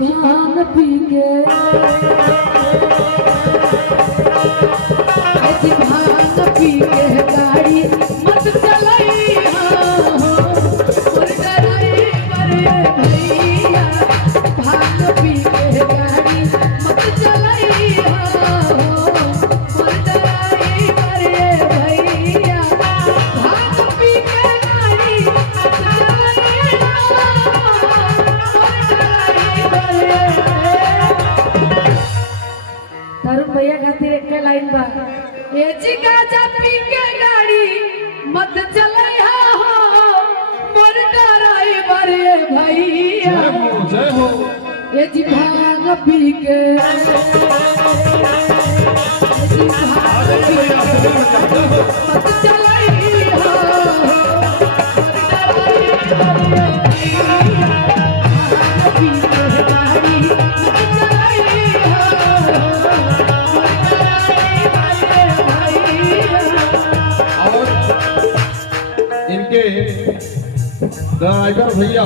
भांग पी के भांग पी के गाड़ी मत चलैया और डराई परे भैया भांग पी के गाड़ी मत चलैया और डराई परे भैया भांग पी के गाड़ी मत चलैया तरुण भैया खातिर एक लाइन बा ए जी गाजा पी के गाड़ी मत चलैया हो मोर डराई बरे भैया जय हो ए जी भांग पी के मत चलैया हो ड्राइवर भैया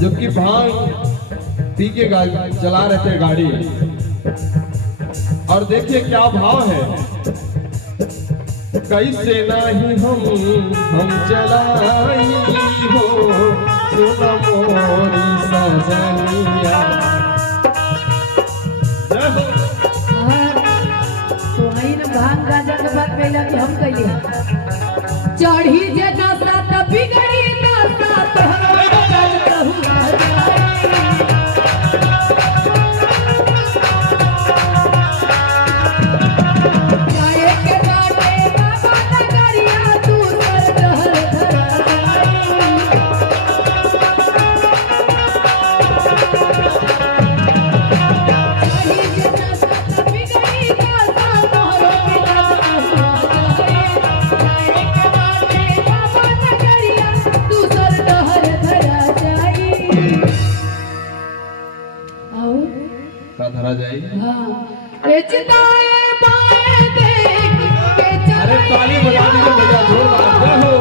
जो कि भांग पी के चला रहे थे गाड़ी, और देखिए क्या भाव है, कैसे नहीं हम चलाई हो सुना मोरी सजनिया। तो आई ना भांग गाजा के बात कहला कि हम कहली चढ़ी जे नशा त बिगड़ी नशा तोहरा बदल कहूँ जाए के बाटे बाबा नगरिया तू सर दहर चढ़ी जे नशा त बिगड़ी नशा तोहरा बदल धरा जाए। हाँ चिताए बाएं देख के अरे ताली बजा दीजिए भैया, जोरदार जय हो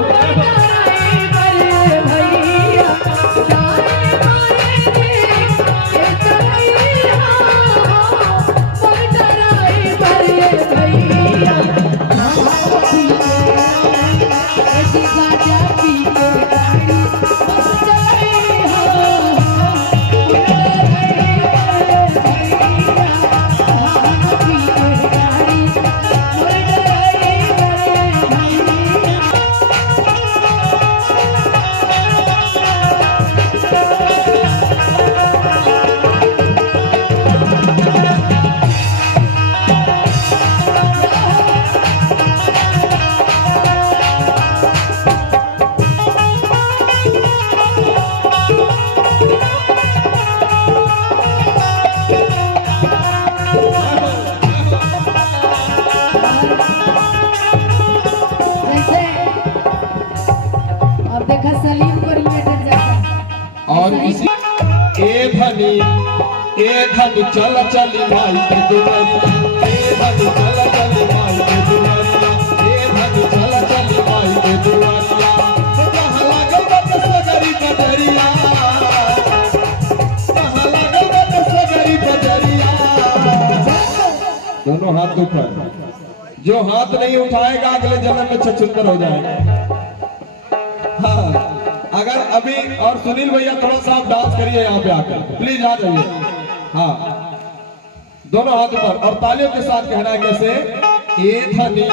भैया चिताए बाएं देख के चलैया मोर डराई बरे भैया ऐसी गाजा पी के गाड़ी बस चलैया और इसी ए धनी चल चल भाई के दुआरिया, ए धनी चल चल भाई के दुआरिया, ए धनी चल चल भाई के दुआरिया, जहाँ लागल बा सगरी कजरिया, जहाँ लागल बा सगरी कजरिया। दोनों हाथ ऊपर, जो हाथ नहीं उठाएगा अगले जन्म में छछूंदर हो जाएगा। हाँ, अगर अभी और सुनील भैया थोड़ा सा आप डांस करिए यहाँ पे आकर, प्लीज आ जाइए। हाँ, दोनों हाथ ऊपर और तालियों के साथ कहना है कैसे, ए धनी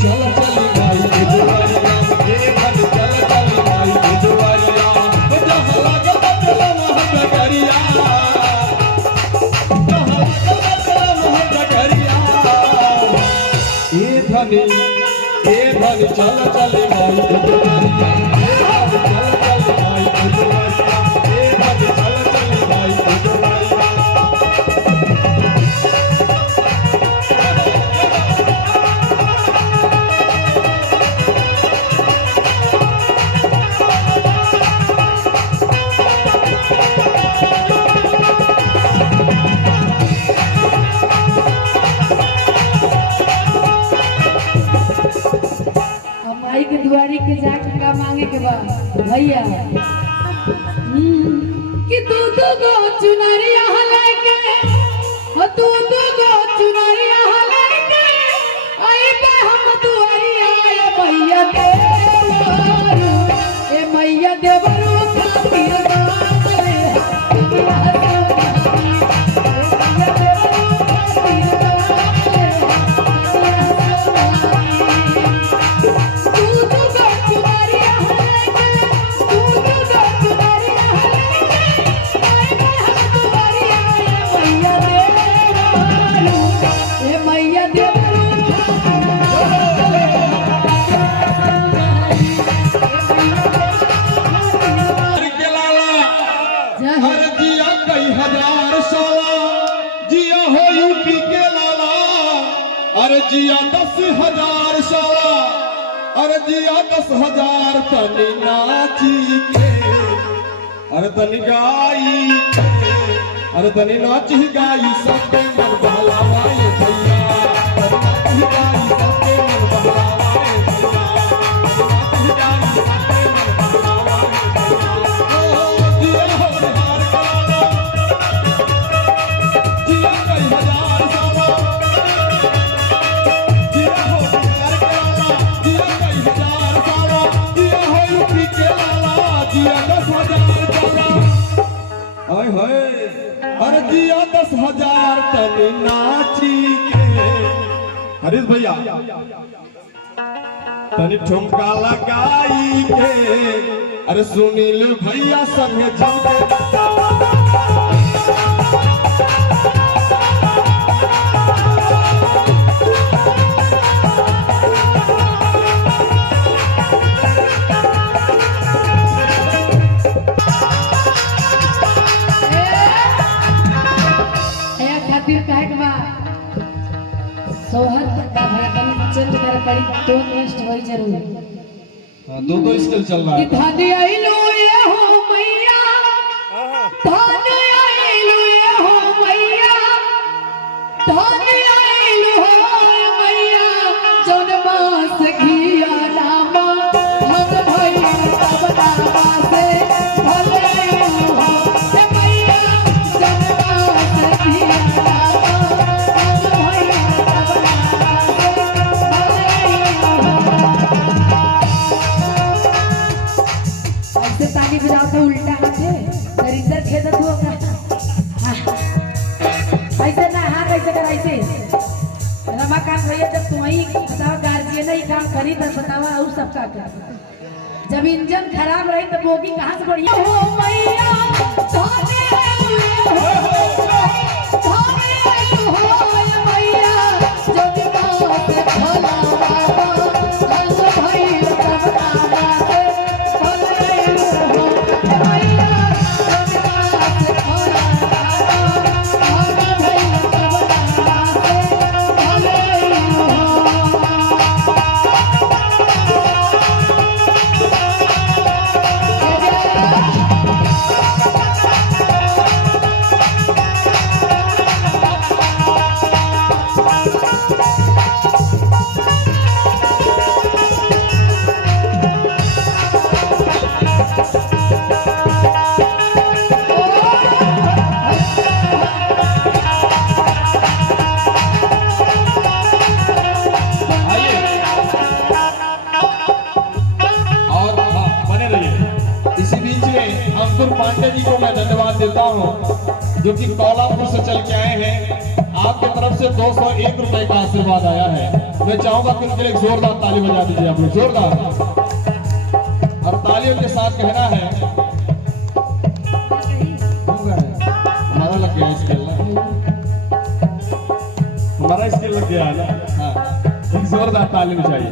चल चली भाई के दुआरिया, ए धनी चल चली भाई के दुआरिया, जहाँ लागल बा चला वहाँ डगरिया, जहाँ लागल बा चला वहाँ डगरिया। ए धनी चल चल भाई के दुआरिया, चल चल भाई के दुआरिया, चल चल भाई के दुआरिया। बा भैया कि तू गो चुनरिया लेके हो तू गो चुनरिया लेके आई बे हम दुआरिया मैया देवरू ए मैया देवरू खातिर गावे हर जिया कई हजार साला जिया हो यूपी के लाला अरे जिया 10,000 साला अरे जिया 10,000 तनी नाची के अरे तनी गाई के अरे तनी नाची गाई सबके मन बहलावाए भैया तनी नाची गाई सबके मन बहलावाए भैया तनी नाची गाई सबके मन अरे जिया 10,000 तनी नाची के हरीश भैया तनी ठुमका लगाई के अरे सुनील भैया संगे जम चेंज कर पड़ी तो नेक्स्ट होई जरूर दो स्किल चल रहा है धान आइलो ये हो मैया धान आइलो ये हो मैया धान आइलो हो मैया जौन मास घिया नामा हम भैया तब नामा से भले हो हे मैया जौन मास घिया नामा हम भैया तब ऐसे ताली बजाओ तो उल्टा हाथ है दरिद्र खेदत हो ऐसे ना हाथ ऐसे कर ऐसे रमाकांत भैया जब तुम्हारी बताओ गार्जियन ही काम करी तो बताओ और सबका क्या जब इंजन खराब रही तो बोगी कहाँ से बढ़िया हो मैया धोने हो मैया जब से भोला पांडे जी को मैं धन्यवाद देता हूं जो कि कौलापुर से चल के आए हैं आपके तरफ से 201 रुपए का आशीर्वाद आया है मैं चाहूंगा कि उनके लिए जोरदार ताली बजा दीजिए आप लोग जोरदार और तालियों के साथ कहना है हमारा लग गया स्केल हमारा स्केल लग गया है ना हाँ जोरदार ताली बजाइए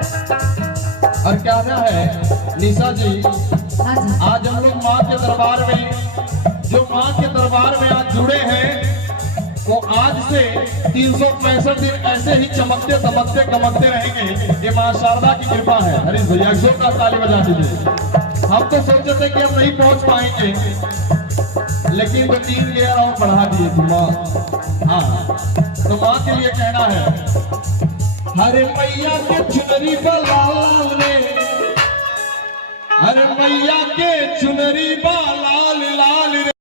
और क्या है निशा जी आज हम लोग माँ के दरबार में जो माँ के दरबार में आज जुड़े हैं वो आज से 365 दिन ऐसे ही चमकते दमकते गमकते रहेंगे। ये माँ शारदा की कृपा है। हरीश भैया जोरदार ताली बजा दीजिए। हम तो सोचे थे कि हम नहीं पहुंच पाएंगे, लेकिन वो 3 गियर और बढ़ा दिए थी माँ। हाँ, तो माँ के लिए कहना है, हरे मैया के चुनरी पर लाल रे, हरे मैया के चुनरी पर लाल लाल रे।